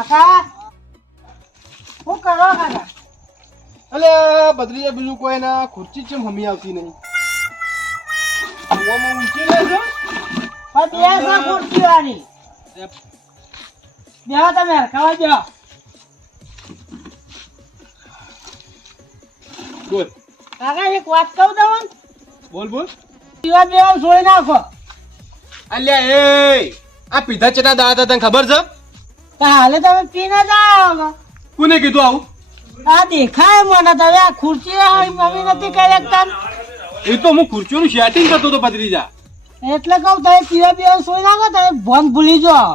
કાકા શું કરો કાકા? અલે બદરીયા બીજું કોઈ ના ખુરચી ચેમ હમી આવતી નહીં. ઓમાં ઊંચી લે છો પણ બે ખુરશી વાળી બેહો તમે ખાવા બેહો. બોલ કાકા એક વાત કહું તમને, બોલ બોલ. પીવા બેવા છોડી નાખો. અલ્યા એ આ પીધા ચેટા દાડા તને ખબર છે? તો હાલે તમે પીને જાઓ. કોને કીધું આવું? આ દેખાય મને તમે આ ખુરશી મમ્મી નથી કરી શકતા. એ તો હું ખુરચીઓનું સેટિંગ કરતો હતો ભત્રીજા. એટલે કહું તમે પીવા બેવા છોડી નાખો, તમે ભોન ભૂલી જાઓ.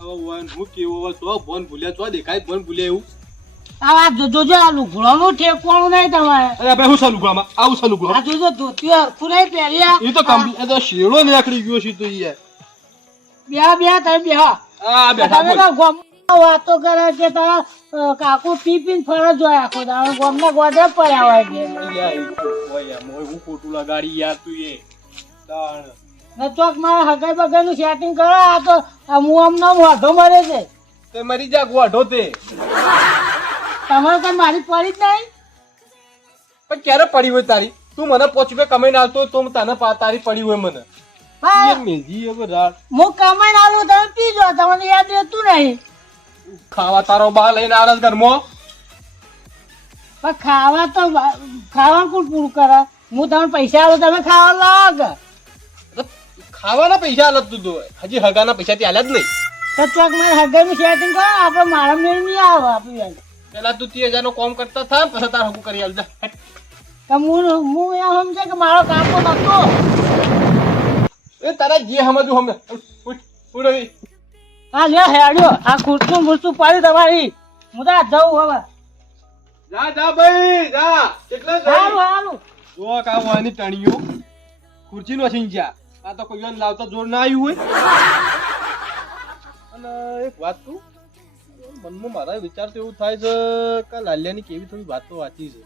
હવે વન હું કેવો તો બોન ભૂલ્યા છો દેખાય બોન ભૂલ્યા એવું. આ વાત જોજો, આ લુગડોનું ઠેકવાનું નહીં તમારે. અરે ભાઈ હું સલુગામાં આવું સલુગા. આ જોજો ધોતી હરખું નહીં પહેર્યા. એ તો કમ્પ્લીટ એ તો શેડો નીકળી ગયો છે તો યાર. બેહા બેહા તમે બેહા. આ બેઠા તમે બોલ. તો ગામમાં વાતો કરે કે તારા કાકુ પી પીને ફરજ હોય આખો દાડો. ગામના ગોડે પડ્યા હોય કે અલ્યા એ તો હોય યાર મોય હું ખોટું લગાડી યાર તું એ. દાણ ને ચોક મારા હગાઈ બગાઈનું સેટિંગ કરો. આ તો આ હું આમનો વાઢો મરે છે. તે મરી જા ગોઢો તે. તમારે કઈ મારી પડી જ નહીં. પણ ક્યારે પડી હોય તારી? તું મને 5 રૂપિયા કમાઈને આવતો તો તને તારી પડી હોય મને. હા, યાર મેજી હવે રાત હું કમાઈને આવું તમે પીજો, તમને યાદ રહેતું નહીં. ખાવા તારો બા લઈને આરસ ઘરમાં. પણ ખાવા તો ખાવાનું કોણ પૂરું કરે? હું તમને પૈસા આવું તમે ખાવા લાગ. ખાવાના પૈસા આલત તું તો હજી હગાના પૈસા થી આલ્યા જ નહીં. તો ચોક મારે હગાઈનું સેટિંગ કરો. આપણે મારા મેળ નહીં આવે આપણી. પેલા તું 30,000 નો કામ કરતા થા પછી તાર હગું કરી આલ જા. હું એમ સમજે કે મારો કાકો નતો. એ તારા જે સમજવું હમે ઉડ આવી. હા લ્યો હેડ્યો આ ખુરશું ખુરશું પાડી તમારી. હું તો જવું હવે. જા જા ભાઈ જા. એટલે સારું સારું. જો કા વાની ટણીઓ ખુરચી નો છીન જા. આ તો કોઈ લાવતા જોર ના આવ્યું હોય. અને એક વાત તું મનમાં મારા વિચાર તો એવું થાય છે કે લાલિયાની કેવી થોડી વાતો વાંચી છે.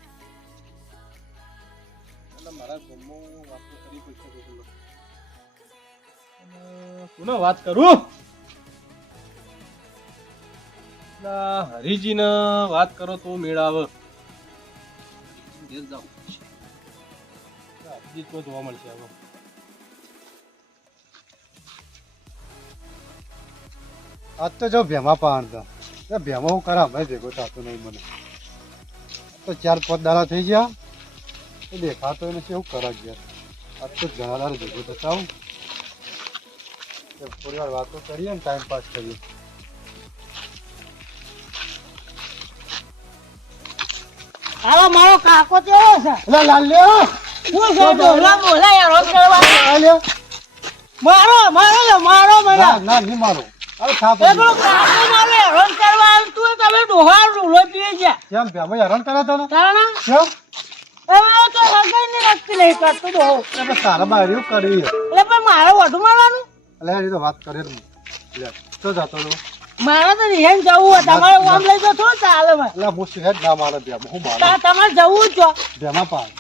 અને મારા ગામમાં વાતો કરી પડશે. કોને વાત કરું? હરીજીને વાત કરો તો મેળાવ. ઘેર જાઉં હરીજી તો જોવા મળશે હવે. આજ તો જો ભેમા પાડતા ભેમા હું કરા ભાઈ ભેગો થતો નહીં મને. તો 4-5 દાડા થઈ ગયા તો દેખાતો એને કેવું કરા ગયા. આજ તો ઘણા દાડા ભેગો થતા આવું થોડી વાર વાતો કરીએ ને ટાઈમ પાસ કરીએ. હાલો મારો કાકો કેવો છે? એટલે લાલ્યો શું છે? બોલા યાર કરવા. લાલ્યો મારો મારો મારો મને. ના ના નહીં મારો. અરે ખા એ પેલો કાકો મારે હેરાન કરવા આવ્યો. તું તમે ડોહાર રૂલો પીએ છે. કેમ ભેમા હેરાન કરે તને? કારણ કેમ? એમાં તો હગાઈ ની નક્કી નહીં કરતું તો. એટલે તારા બાર એવું કરી. એટલે પણ મારે વધુ મારવાનું. એટલે એ તો વાત કરે લે તો જતો તો. મારે તો રિહાઈ જવું હોય. તમારે આમ લઈ જાઓ થોડું ચાલે મને. એટલે હું શહેર ના મારે ભેમા હું મારે તમારે જવું જ છો. ભેમા પાડ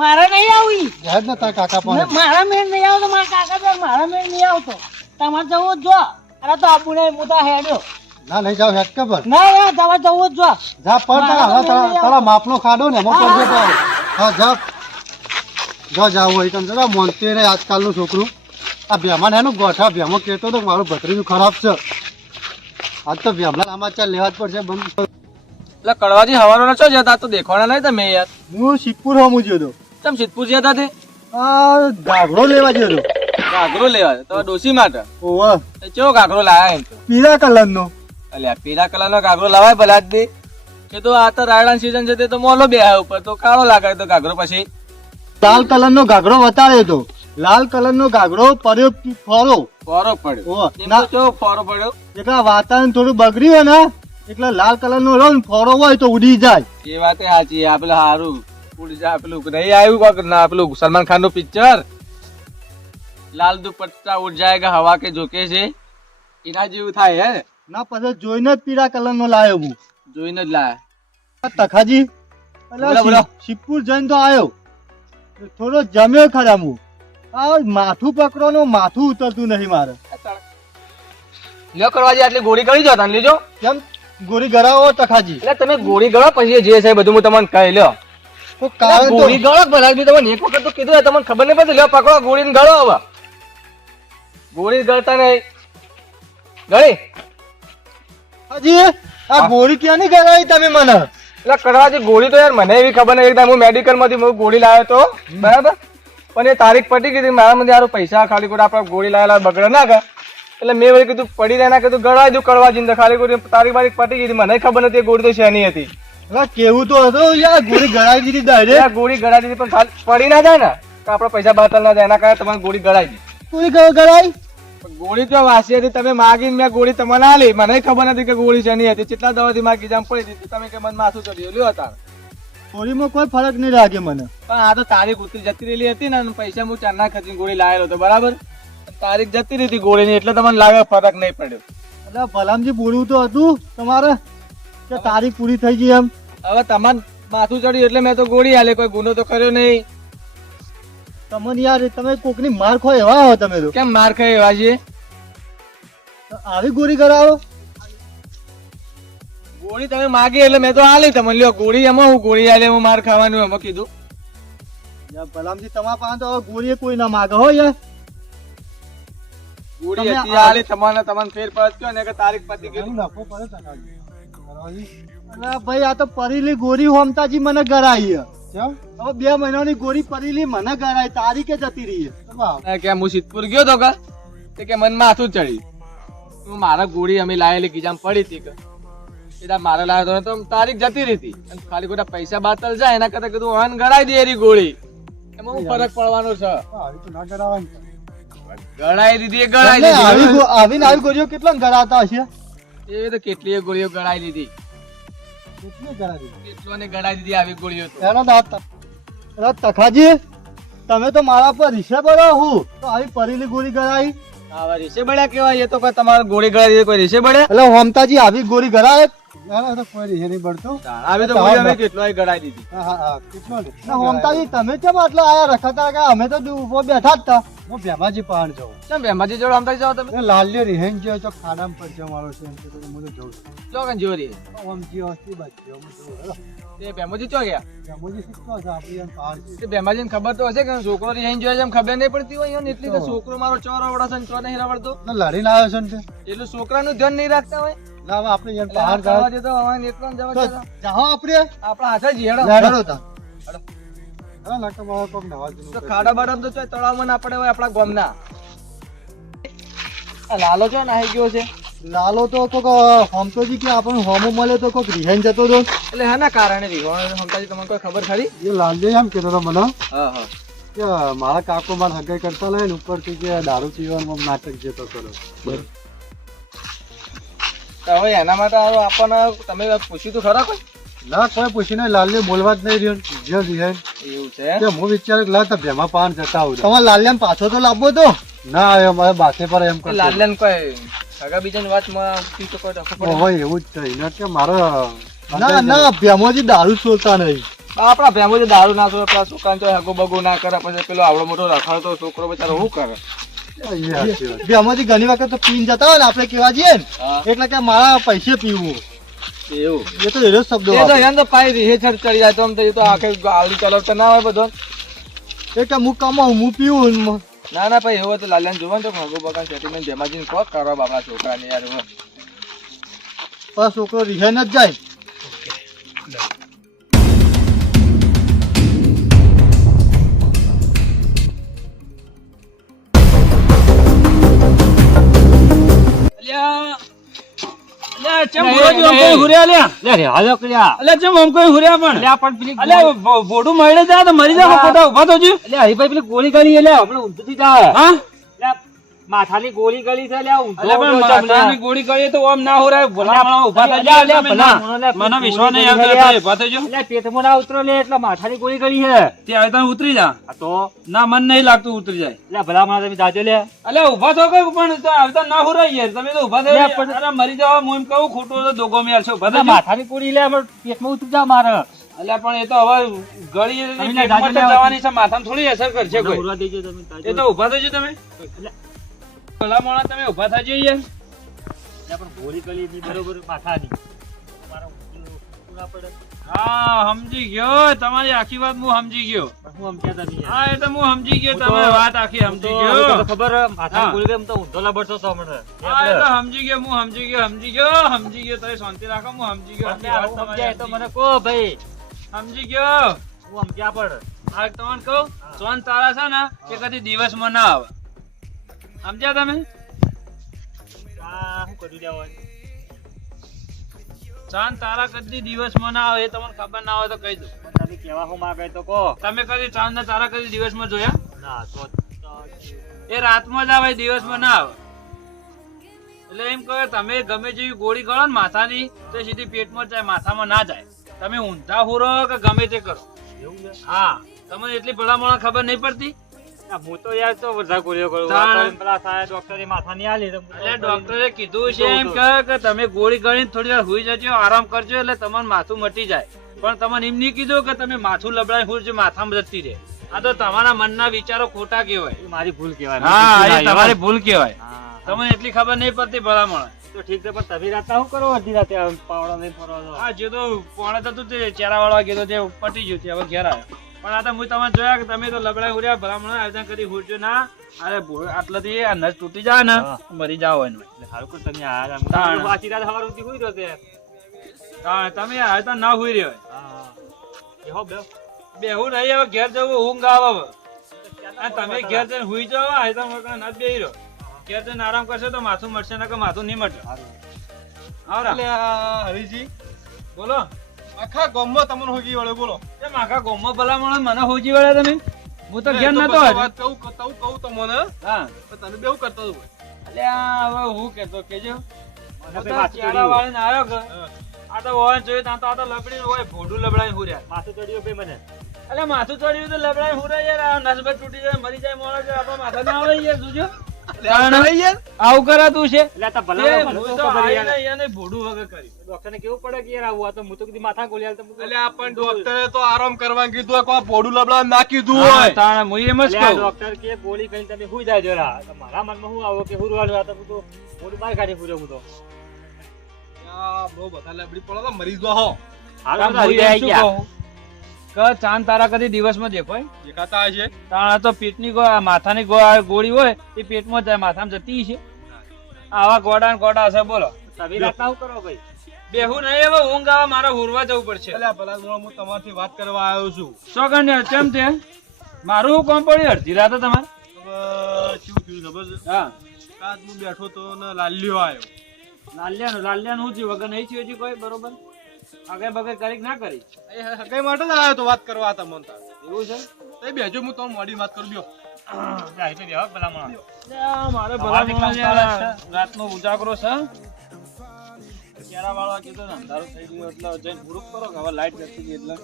મારે નહીં આવી. હેડ ને તારા કાકા પણ મારા મેળ નહીં આવતો. મારા કાકા તો મારા મેળ નહીં આવતો. તમારે જવું જ જો. અરે તો આપું નહીં હું તો હેડ્યો. ના નહીં જાવ હેડ કે પર ના ના તમારે જવું જ જો. જા પર તારા માપનો ખાડો ને એમાં પડશે તો હા જા જો જાવ હોય તને જરા મોનતે રે આજકાલનું છોકરું આ બેમાન એનું ગોઠા બેમો કહેતો તો મારું ભત્રીજું ખરાબ છે. આજ તો બેમલા સમાચાર લેવા જ પડશે બંધ. એટલે કડવાજી હવાનો છો જતા તો દેખવાના નહીં તમે યાર. હું સિદ્ધપુર હોમું ગયો હતો. ચમ સિદ્ધપુર જતા તે? આ ગાઘડો લેવા ગયો હતો. ઘાઘરો લેવા તો ડોસી માટે. ઓવા ચેવો ઘાઘરો લાયા એમ તો? પીળા કલરનો. અલ્યા પીળા કલરનો ઘાઘરો લાવાય ભલા જ દે. એ તો આ તો રાયડાની સીઝન છે તે તો મોલો બેહા ઉપર તો કાળો લાગે તો ઘાઘરો પછી. લાલ કલરનો ઘાઘરો બતાવ્યો હતો. લાલ કલરનો ઘાઘરો પડ્યો ફોરો. ફોરો પડ્યો. ઓવા એમ તો ચેવો ફોરો પડ્યો? એકલા વાતાવરણ થોડું બગડ્યું હોય ને એટલે લાલ કલરનો રહ્યો ને ફોરો હોય તો ઉડી જાય. એ વાત સાચી. આ પેલું હારું ઉડી જા પેલું નહીં આવ્યું કોક ના પેલું સલમાન ખાન નું પિક્ચર લાલ દુપટ્ટા ઉડ જાયગા હવા કે ઝોકે છે એના જેવું થાય હે. ના પછી જોઈને જ પીળા કલરનો લાવ્યો હું. જોઈને જ લાયા. તખાજી બોલો, બોલો. શિવપુર જઈને તો આવ્યો થોડો જમ્યો ખરા હું. આ માથું પકડવાનું માથું ઉતરતું નહીં મારે. લ્યો કરવાજી આટલી ગોળી ગળી જો તને લેજો. કેમ ગોળી ગરાવો તખાજી? એટલે તમે ગોળી ગળો પછી જે છે બધું હું તમને કહી લ્યો. કોઈ કારણ તો ગોળી ગળો ભલા બી તમને એક વખત તો કીધું તમને ખબર નહીં પડતી. લ્યો પકડો ગોળી ગળો હવે. ગોળી ગળતા નહીં ગળી. હાજી આ ગોળી ક્યાં ની ગરાવી તમે મને? એટલે કરવાજી ગોળી તો યાર મને એવી ખબર નહીં. એકદમ હું મેડિકલ માંથી હું ગોળી લાવ્યો તો બરાબર, પણ એ તારીખ પટી ગઈ હતી મારા મને યાર પૈસા ખાલી કોઈ આપણે ગોળી લાવેલા બગડે ના કે એટલે મેં વળી કીધું પડી રહ્યા કીધું ગળવા દઉં કરવાજી ખાલી કોઈ તારીખ બારીખ પટી ગઈ હતી મને ખબર નથી એ ગોળી તો શેની હતી. કેવું તો હતું યાર, ગોળી ગળાવી દીધી ડાયરેક્ટ. યાર ગોળી ગળાઈ દીધી પણ ખાલી પડી ના જાય ને તો આપણા પૈસા બાતલ ના જાય એના કારણે તમારે ગોળી ગળાઈ દીધી. ગોળી ગળાવી ગોળી તો વાસી હતી તમે માગીને મેં ગોળી તમને આલી મને ખબર નથી કે ગોળી શેની હતી. કેટલા દવાથી માગી જામ પડી દીધી તમે કે મને માથું ચડ્યું લ્યો હતા. ગોળીમાં કોઈ ફરક નહીં લાગે મને. પણ આ તો તારીખ ઉતરી જતી રહેલી હતી ને પૈસા હું ચારના ખર્ચી ગોળી લાવેલો હતો બરાબર. તારીખ જતી રહી હતી ગોળીની એટલે તમને લાગે ફરક નહીં પડ્યો. એટલે ભલામજી બોલવું તો હતું તમારે કે તારીખ પૂરી થઈ ગઈ એમ. હવે તમારે માથું ચડ્યું એટલે મેં તો ગોળી આલે કોઈ ગુનો તો કર્યો નહીં. તમને યાર તમે કોકની માર ખો એવા હો તમે તો. કેમ માર ખાય એવા છે? આવી ગોળી કરાવો? ગોળી તમે માગી એટલે મેં તો આલી તમને લ્યો ગોળી. એમાં હું ગોળી આલે હું માર ખાવાનું એમાં કીધું. યાર ભલામજી તમારા પાસે તો હવે ગોળી કોઈ ના માગે હો યાર. ગોળી હતી આલી તમને ફેર પડત કયો ને કે તારીખ પતી ગઈ. નફો પડે તકાજી. અરે ભાઈ આ તો પરીલી ગોળી હોમતાજી મને ગરાઈ હે. હવે 2 મહિનાની ગોળી પરીલી મને ગરાઈ તારીખે જતી રહી હે. કે હું સિદ્ધપુર ગયો તો કે મને માથું ચડી હું મારા ગોળી અમે લાયેલી ગીજામ પડી હતી કે એટલે મારે લાવ્યો તો તારીખ જતી રહી હતી અને ખાલી ખોટા પૈસા બાતલ જાય એના કરતા કીધું વાન ગળાઈ દે એરી ગોળી એમાં હું ફરક પડવાનો છે. આવી તો ના ગરાવાની. ગળાઈ દીધી એ ગળાઈ દીધી. આવી ગોળીઓ કેટલા ગરાતા હશે? એ તો કેટલીય ગોળીઓ ગળાઈ દીધી. કેટલી ગરાવી? કેટલો ને ગળાઈ દીધી આવી ગોળીઓ તો. એનો દાંત. અરે તખાજી તમે તો મારા પર હિસાબ બરો હું તો આવી પરીલી ગોળી ગરાઈ. આવા રીસે બળ્યા કેવાય એ તો કોઈ તમારે ગોળી ગળાઈ દીધી કોઈ રીસે બળે એટલે હોમતાજી આવી ગોળી ગરાય? ના તો કોઈ રીસે નહીં પડતું. આવી તો ગોળી અમે કેટલોય ગળાઈ દીધી. હા કેટલો લે? ના હોમતાજી તમે કેમ આટલા આયા રખતા કે અમે તો ઉભો બેઠા જ તા. હું ભેમાજી પાણ જાઉં. કેમ ભેમાજી જોડે આમતા જાવ તમે? એ લાલ્યો રિહેન જો તો ખાડામાં પડશે મારો છે એમ તો હું તો જઉં છું. જો કે જોરી ઓમ જી હોસ્તી બાજી હું તો હેલો. તે ભેમાજી ચો ગયા? ભેમાજી શીખતો છે આપણી એમ પાણ છે. તે ભેમાજીને ખબર તો હશે કે છોકરો રિહાઈને જોયે છે એમ ખબર નહીં પડતી હોય ને એટલી કે છોકરો મારો ચોર આવડે છે ને ચોર નહીં આવડતો ના લડીને આવ્યો છે ને તે. એટલું છોકરાનું ધ્યાન નહીં રાખતા હોય. ના હવે આપણે એમ એટલે પાણ આ ખાવા ગાળ દેતો હવે એટલો ને જવા તો દેતો. જાહો આપણે આપણા હાથે જ હેડો. લડો તા. હેડો. અરે લડતો મારો કોક નવા જૂનું તો કરી. ખાડા બાડા તો ચોય તળાવમાં ના પડે હોય આપણા ગામના. આ લાલો છે ને આવી ગયો છે લાલો તો કોક હોમતોજી કે આપણને હોમો મળે તો કોક રિહાઈને જતો હતો. એટલે હાના કારણે રીહોણ હમતાજી તમને કોઈ ખબર ખરી? એ લાલજી એમ કહેતો હતો મને હા હા કે મારા કાકો મારા હગાઈ કરતા લઈને ઉપરથી કે દારૂ પીવાનું નાટક જતો કરો. તો હવે એના માટે હારું આપણને તમે પૂછ્યું તો ખરા કોઈ? ના કોઈ પૂછીને લાલને બોલવા જ નહીં રહ્યો જે રિહાઈ એવું છે કે હું વિચાર લા તો ભેમા પાન જતા આવું તમારે લાલ્યાને પાછો તો લાવવો તો ના આવ્યો મારે બાથે પર એમ કરતો. લાલન કોઈ સગા બીજાની વાતમાં પી તો કોઈ ડખો પડે? ઓહો એવું જ છે એને કે મારો ના ના ભેમોજી દારૂ છોડતા નહીં. આપણા ભેમો જે દારૂ ના છોડે પેલા છોકરાને તો હગો બગો ના કરે પછી પેલો આવડો મોટો રખડતો છોકરો બચારો શું કરે? ભેમોજી ઘણી વખત તો પીને જતા હોય ને આપણે કેવા જઈએ ને હા. એટલે કે મારા પૈસે પીવું એવું એ તો એનો શબ્દો એ તો વાપરે. એમ તો પાઈ રીહે ચડી જાય તો આમ તો એ તો આખે ગાડી ચલાવતા ના હોય બધો. એ કે હું કમાઉં હું પીવું ના ના ભાઈ એવું હોય તો લાલ્યાને જોવાનું તો હગો બગા સેટિંગમેન્ટ ભેમાજીને કોક કરવા બાપડા છોકરાને યાર હવે. પણ છોકરો રિહાઈને જ જાય. ગોળી ગળી એટલે હમણાં ઊંધું જાય. માથાની ગોળી ગળી છે ગોળી ગળી તો આમ ના હોરાય ભલા ઉભા મને વિશ્વાસ નહીં આવતો પેટમાં ના ઉતરો લે એટલે માથાની ગોળી ગળી છે ત્યાં તને ઉતરી જા તો ના મન નહીં લાગતું ઉતરી જાય એટલે ભલા મારા તમે જાજો લે એટલે ઉભા થો કઈ પણ આવતા ના હોરાય યાર તમે તો ઉભા થયો અરે મરી જાવ હું એમ કહું ખોટું તો દોગો મેલ છો ઉભા માથાની ગોળી લે પેટમાં ઉતરી જા મારે એટલે પણ એ તો હવે ગળી જવાની છે માથામાં થોડી અસર કરશે કોઈ એ તો ઉભા થજો તમે ભલા મોણા તમે ઉભા થજો યાર પણ ગોળી ગળી ની બરોબર માથાની મારા ઊંધું ના પડે. હા સમજી ગયો તમારી આખી વાત હું સમજી ગયો. પણ હું સમજ્યા તા નહીં યાર. હા એ તો હું સમજી ગયો હું તો- તમે વાત આખી સમજી હું ગયો. તો ખબર માથાની હા. ગોળી ગઈ, હું તો ઊંધો લબડતો હતો હમણાં. હા એ તો સમજી ગયો હું સમજી ગયો તમે શાંતિ રાખો હું સમજી ગયો આખી વાત હું તમારી સમજ્યા એ તો સમજી મને કહો ભાઈ. ગયો. સમજી ગયો. હું સમજ્યા પણ. આ તમને કહું સોન તારા છે ને એ કદી દિવસમાં ના આવે સમજ્યા તમે. આ શું કરી રહ્યા હોય? ચાંદ તારા કદી દિવસમાં ના આવે એ તમને ખબર ના હોય તો કહી દો. તમે કહેવા શું માંગે તો કહો. તમે કદી ચાંદ ને તારા કદી દિવસમાં જોયા? ના તો એ રાતમાં જ આવે દિવસમાં ના આવે. એટલે એમ કહે તમે ગમે જેવી ગોળી ગળો ને માથાની તો સીધી પેટમાં જ જાય માથામાં ના જાય. તમે ઊંધા હુરો કે ગમે તે કરો. એવું છે? હા તમને એટલી ભલામણ ખબર નહીં પડતી. આ હું તો યાર તો બધા ગોળીઓ કરું. તાણ. આ તો પેલા સાહેબ ડોક્ટરે માથાની આલી તો હું તો એટલે ડોક્ટરે કીધું છે એમ કહે કે તમે ગોળી ગળીને થોડી વાર હુઈ જજો આરામ કરજો એટલે તમારું માથું મટી જાય. પણ તમને એમ નહીં કીધું કે તમે માથું લબડાઈ હુઈ માથામાં જતી રહે. આ તો તમારા મનના વિચારો ખોટા કહેવાય. એ મારી ભૂલ કહેવાય. હા મેં એ કીધું તમારી ના ભૂલ કહેવાય. હા. તમને એટલી ખબર નહીં પડતી ભલામણ. તો ઠીક છે પણ તમે રાતના શું કરો અડધી રાતે આમ પાવડા લઈને ફરો છો? હા જે તો પોણે થતું તે ચેરા વાળવા ગયો તે પટી ગયું તે હવે ઘેર આવ્યો. પણ આ તો હું તમે જોયા કે તમે તો લબડાઈ ઉડ્યા ભલામણ આયોજન કરી હુરજો ના. અરે આટલાથી આ નસ તૂટી જાય ને હા. મરી જાવ એનું. એટલે સારું કે તમે આયા આમ. તાણ. આખી રાત સવાર સુધી હુઈ રહ્યો તે. હા તમે આ તો ના હુઈ રહ્યો હા. બેહો બેહો. બેહું નહીં હવે ઘેર જવું ઊંઘ આવે હવે. આ તમે ઘેર જઈને હુઈ જાવ આ તો ના બેહી રહ્યો. ઘેર જઈને આરામ કરશે તો માથું મટશે ને કે માથું નહીં મટે. આવરા એટલે આ હરીજી બોલો. આખા ગામમાં તમને હોગી વળે બોલો. એમ આખા ગામમાં ભલામણ મને હોજી વળ્યા તમે. હું તો ઘેર નતો પછી હજી. વાત કહું તમને હા પણ તને બેવું કરતો હતો ભાઈ. એટલે આ હવે હું કેતો કેજો. મને હું તો તો માથું ચેરા ચડ્યું. વાળીને આવ્યો કે હા. આ તો હોય જોયું ત્યાં તો આ તો લબડી હોય ભોડું લબડાઈ હુર્યા. માથું ચડ્યું ભાઈ મને. એટલે માથું ચડ્યું તો લબડાઈ હુરાય યાર. આ નસબત તૂટી જાય મરી જાય મોણસ આપણા માથા ના આવે યાર જોજો. આવું કરાતું છે. એટલે આ તો એ ભલા મને હું તો તો ખબર આઈને યાર. અહીંયા ભોડું વગર કર્યું. ડોક્ટરને કેવું પડે કે યાર આવું આ તો હું તો કીધું માથા ગોળી આલતા હું તો- એટલે આ પણ ડોક્ટરે તો આરામ કરવાનું કીધું હોય, કોઈ પોડું લબડા ના કીધું હા, હોય. તાણે હું એમ જ એટલે આ કહું. ડોક્ટર કે ગોળી કઈ તમે હુઈ જાય જરા. તો મારા મનમાં શું આવો કે હુરવાનું આ તો હું તો મોઢું બહાર કાઢી હુર્યો હું તો. આ બહુ બધા લબડી પડો તો મરી ગયો હો. હાલ આમ બધા હું આવી એમ શું ગયા. કહું કે ચાંદ તારા કદી દિવસમાં દેખાય? દેખાતા હશે. તાણે તો પેટની માથાની ગોળી હોય એ પેટમાં જાય માથામાં જતી છે. આવા ગોડા ને ગોડા છે બોલો. તમે રાતના શું કરો ભાઈ? બેહું નહીં હવે ઊંઘ આવે મારે હુરવા જવું પડશે. એટલે આ ભલા મોણા હું તમારથી વાત કરવા આવ્યો છું. સોગંડ કેમ તે મારું શું કામ પડ્યું અડધી રાતે તમારે? હવે શું થયું ખબર છે? હા આજ હું બેઠો તો ને લાલ્યો આવ્યો. લાલ્યાનું શું થયું વગર નહીં થયું હજી કોઈ બરોબર? આગળ બગર કરી કે ના કરી? એ હગાઈ માટે જ આવ્યો તો વાત કરવા તમને તાર. એવું છે? એ બેજો હું તમને મોડી વાત કરું બ્યો. જાય તો બેહો ભલા માણસ. લ્યા, મારે તમારે ભલા કામ ચાલે છે. રાતનો ઉજાગરો છે. કેરા વાળવા કીધું ને અંધારું થઈ ગયું એટલે જઈને પૂરું કરો કે હવે લાઈટ નથી ગઈ એટલે.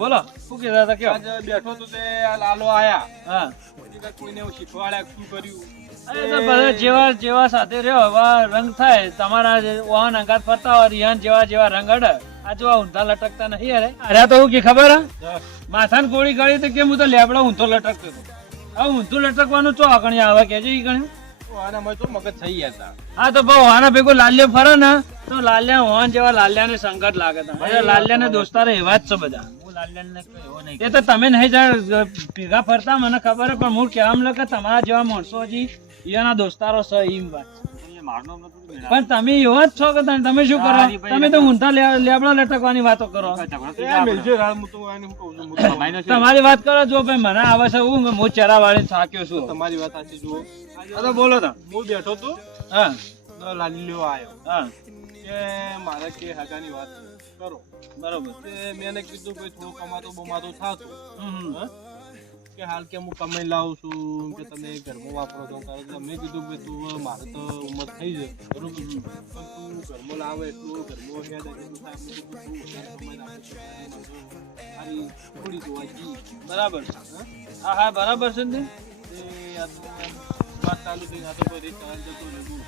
બોલો શું કહેતા હતા કયો? આજે બેઠો તો તે આ લાલો આયા. હા પછી કાંઈ કોઈને એવું શીખવાડ્યા શું કર્યું. એ તો બધા જેવા જેવા સાથે રહ્યો હવે રંગ થાય તમારા જે વાહન અંગાત ફરતા હોય રિહાન જેવા રંગ અડે આ જો ઊંધા લટકતા નહીં અરે અરે તો હું કે ખબર હે માથાની ગોળી ગળી તો કે હું તો લેબડો ઊંધો લટકતો હતો. હવે ઊંધું લટકવાનું ચો આગળ આવે કેજો ઈ ગણ્યું. તો આનામાં તો મગજ થઈ ગયા હતા. હા તો બહુ આના ભેગો લાલ્યો ફરે ને તો લાલ્યા વાહન જેવા લાલ્યાને સંકટ લાગે તમને. લાલ્યાને દોસ્તારો એવા જ છે બધા. હું લાલને કોઈ એવો નહીં. એ તો તમે નહીં જાણ ભેગા ફરતા મને ખબર હે પણ હું કહેવા માંગુ કે તમારા જેવા માણસો હજી એના દોસ્તારો છે એમ વાત. એ મારું નામ નતું મેળા. પણ તમે એવા જ છો કે તમે શું કરો? તમે તો ઊંધા લેબડા લટકવાની વાતો કરો. ઝઘડો થઈ એ જાય મિલજે રાત હું તો આને હું કહું છું. હું તો આપણો. તમારી વાત કરો જો ભાઈ મને આવે છે હું ચરા વાળી થાક્યો છું. તમારી વાત સાચી જુઓ. હા તો બોલો તમે. હું બેઠો તો હા તો લાલ્યો આવ્યો હા કે મારે કે હગાની વાત કરો. બરોબર. તે મેં એને કીધું ભાઈ થોડું કમાતો બમાતો થાતું. હમ. હા? કે હાલ કે હું કમાઈ લાવું છું કે તમે ઘરમાં વાપરો છો કારણ કે મેં કીધું કે તું મારે તો ઉંમર થઈ જાય બરોબર પણ તું ઘરમાં લાવે એટલું ઘરમાં હેડ એટલું થાય મેં કીધું તું વધારે કમાઈને આપે છે. મારી થોડી જોવા જી બરાબર છે. હા હા બરાબર છે ને. તે આ તો વાત ચાલુ થઈ આ તો કોઈ રીત ચાલ જતો રહેવું.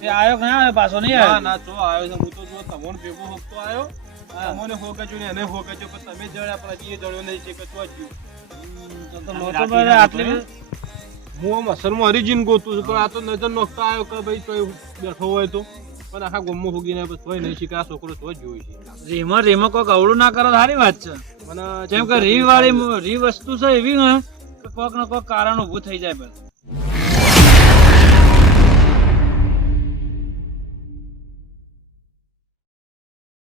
તે આવ્યો કે ના આવ્યો? પાછો નહીં ના આવ્યો? ના જો આવ્યો છે હું તો જો તમને ભેગો હોતો આવ્યો તમને હોગજો ને એને હોગજો પણ તમે જણ્યા પણ હજી એ જણ્યો નહીં છે કે શું થયું. તો લોચો ભાઈ આટલી હું મસલમાં હરીજીને ગોતું છું પણ આ તો નજર નોખતો આવ્યો કે ભાઈ કોઈ બેઠો હોય તો પણ આખા ગોમમાં ફૂગીને બસ હોય નહીં શીખા છોકરો તો જ જોઈ છે રીમાં કોક અવળું ના કરો સારી વાત છે. મને જેમ કે રી વાળી રી વસ્તુ છે એવી ને કે કોક ને કોક કારણ ઉભું થઈ જાય બસ.